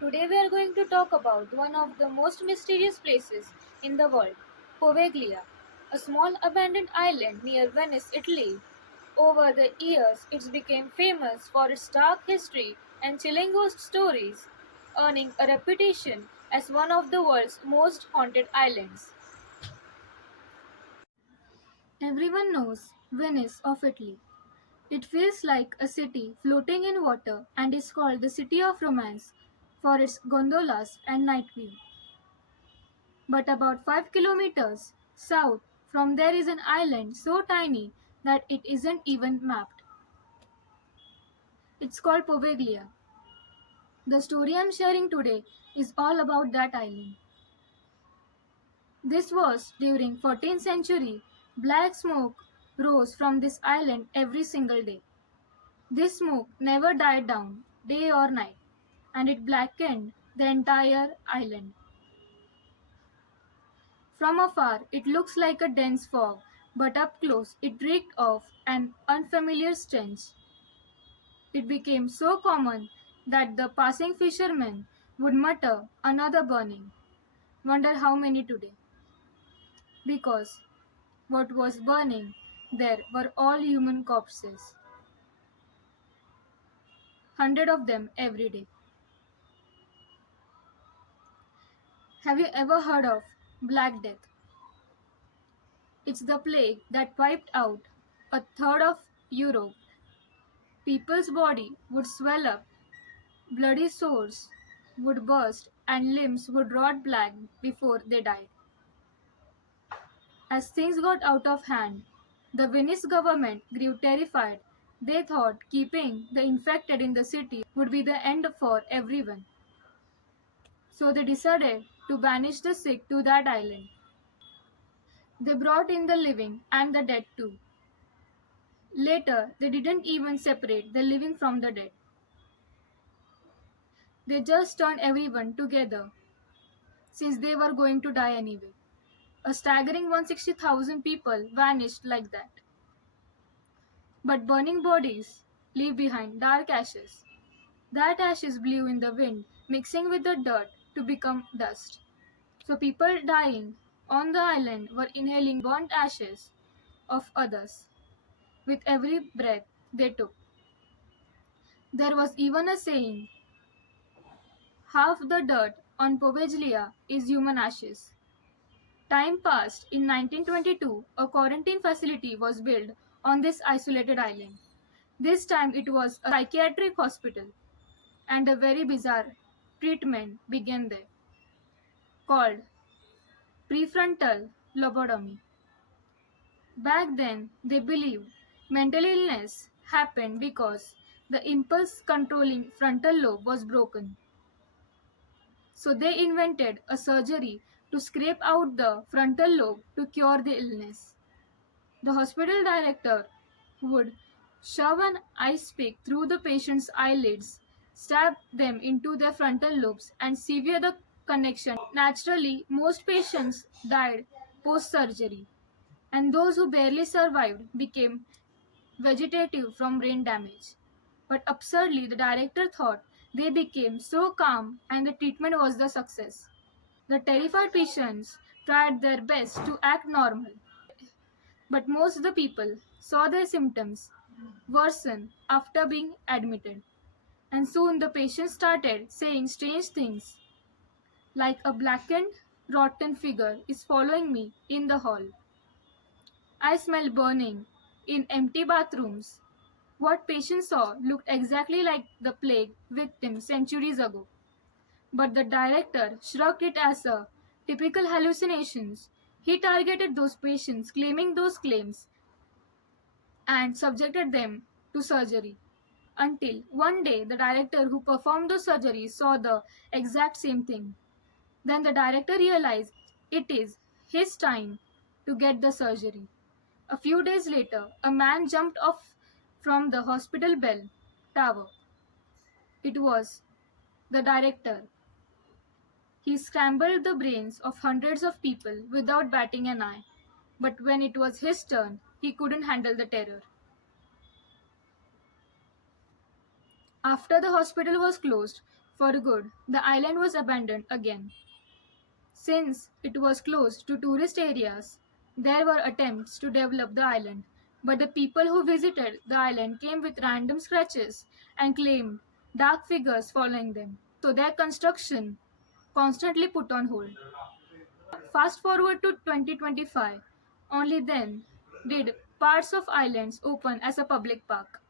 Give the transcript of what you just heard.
Today we are going to talk about one of the most mysterious places in the world, Poveglia, a small abandoned island near Venice, Italy. Over the years, it became famous for its dark history and chilling ghost stories, earning a reputation as one of the world's most haunted islands. Everyone knows Venice of Italy. It feels like a city floating in water and is called the City of Romance for its gondolas and night view. But about 5 kilometers south from there is an island so tiny that it isn't even mapped. It's called Poveglia. The story I'm sharing today is all about that island. This was during 14th century. Black smoke rose from this island every single day. This smoke never died down, day or night, and it blackened the entire island. From afar, it looks like a dense fog, but up close, it reeked of an unfamiliar stench. It became so common that the passing fishermen would mutter, "Another burning." Wonder how many today? Because what was burning there were all human corpses, hundred of them every day. Have you ever heard of Black Death? It's the plague that wiped out a third of Europe. People's body would swell up, bloody sores would burst, and limbs would rot black before they died. As things got out of hand, the Venice government grew terrified. They thought keeping the infected in the city would be the end for everyone. So they decided to banish the sick to that island. They brought in the living and the dead too. Later, they didn't even separate the living from the dead. They just turned everyone together since they were going to die anyway. A staggering 160,000 people vanished like that. But burning bodies leave behind dark ashes. That ashes blew in the wind, mixing with the dirt to become dust. So people dying on the island were inhaling burnt ashes of others with every breath they took. There was even a saying, half the dirt on Poveglia is human ashes. Time passed. In 1922, a quarantine facility was built on this isolated island. This time it was a psychiatric hospital, and a very bizarre treatment began there, called prefrontal lobotomy. Back then, they believed mental illness happened because the impulse controlling frontal lobe was broken. So they invented a surgery to scrape out the frontal lobe to cure the illness. The hospital director would shove an ice pick through the patient's eyelids, stab them into their frontal lobes, and sever the connection. Naturally, most patients died post surgery, and those who barely survived became vegetative from brain damage. But absurdly, the director thought they became so calm and the treatment was the success. The terrified patients tried their best to act normal, but most of the people saw their symptoms worsen after being admitted. And soon the patient started saying strange things like a blackened, rotten figure is following me in the hall. I smell burning in empty bathrooms. What patients saw looked exactly like the plague victims centuries ago. But the director shrugged it as a typical hallucinations. He targeted those patients claiming those claims and subjected them to surgery. Until one day, the director who performed the surgery saw the exact same thing. Then the director realized it is his time to get the surgery. A few days later, a man jumped off from the hospital bell tower. It was the director. He scrambled the brains of hundreds of people without batting an eye. But when it was his turn, he couldn't handle the terror. After the hospital was closed, For good, the island was abandoned again. Since it was close to tourist areas, there were attempts to develop the island, but the people who visited the island came with random scratches and claimed dark figures following them, so their construction constantly put on hold. Fast forward to 2025, only then did parts of islands open as a public park.